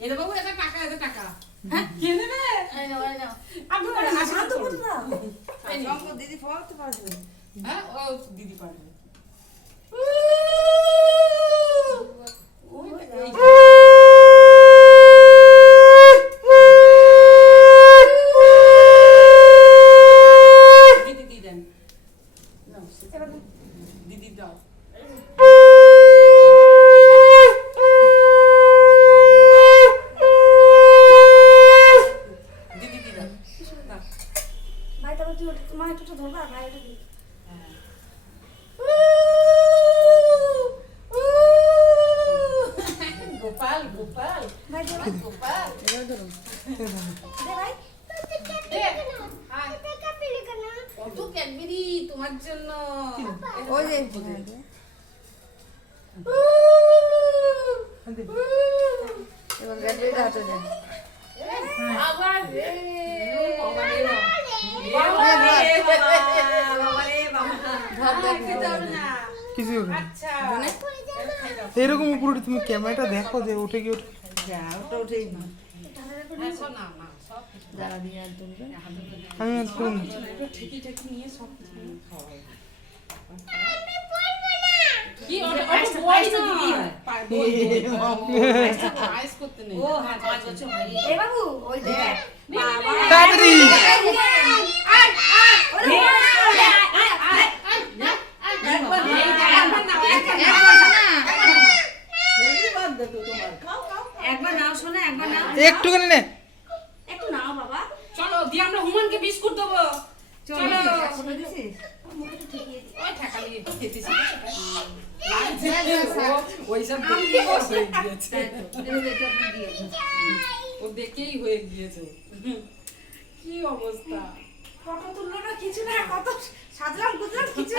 এর বাবু এটা টাকা হ্যাঁ কে নেবে এই নাও আপনি করে হাসি তো করুন। করতে দাও এই নিন। জঙ্গল দিদি পড়তে পারবে হ্যাঁ ও দিদি পারবে ওই এই যাও। দিদি দি দেন নাও, এবার দাও। দিদি দাও দিদি দি দাও দাও। ভাই তাহলে তুই ওটা মা একটু ধরবা ভাই ওটা দি হ্যাঁ। গোপাল গোপাল ভাই দে গোপাল দে ভাই দে। আয়। কত ক্যাডবেরি তোমার জন্য ওই যে এবার ব্যাটারিটা হাতে দে আবার রে বাবা রে বাবা রে ধর দেখ খেতে হবে না কিছু হবে না। আচ্ছা খাই দাও। এরকম উপরে তুমি ক্যামেরাটা দেখো যে ওঠে কি ওঠে যা ওটা উঠেই না হ্যাঁ, সব না না সব কিছু যারা দিয়ে আর তুলবে আমি আর করুন একটু ঠেকি ঠেকি নিয়ে সব কিছু নিয়ে খাওয়া হয়। কি ওটা পায়েসটা দিদি হয় পায়েস করতে নেই ও হ্যাঁ 5 বছর হয়নি এই বাবু ওই দে বাবা তাড়াতাড়ি একবার নাও শোনা একবার নাও একটুখানি নে একটু নাও বাবা চলো দিয়ে আমরা হুমানকে বিস্কুট দেবো চলো শুনে দিছিস মুখে একটু ঠেকিয়ে দি ওই ঠেকা নিয়ে খেতে ওইসব দেখেই হয়ে গিয়েছে ও দেখেই হয়ে গিয়েছে কি অবস্থা ফটো তুললো না কিছু না কত সাজলাম গুজলাম কিছু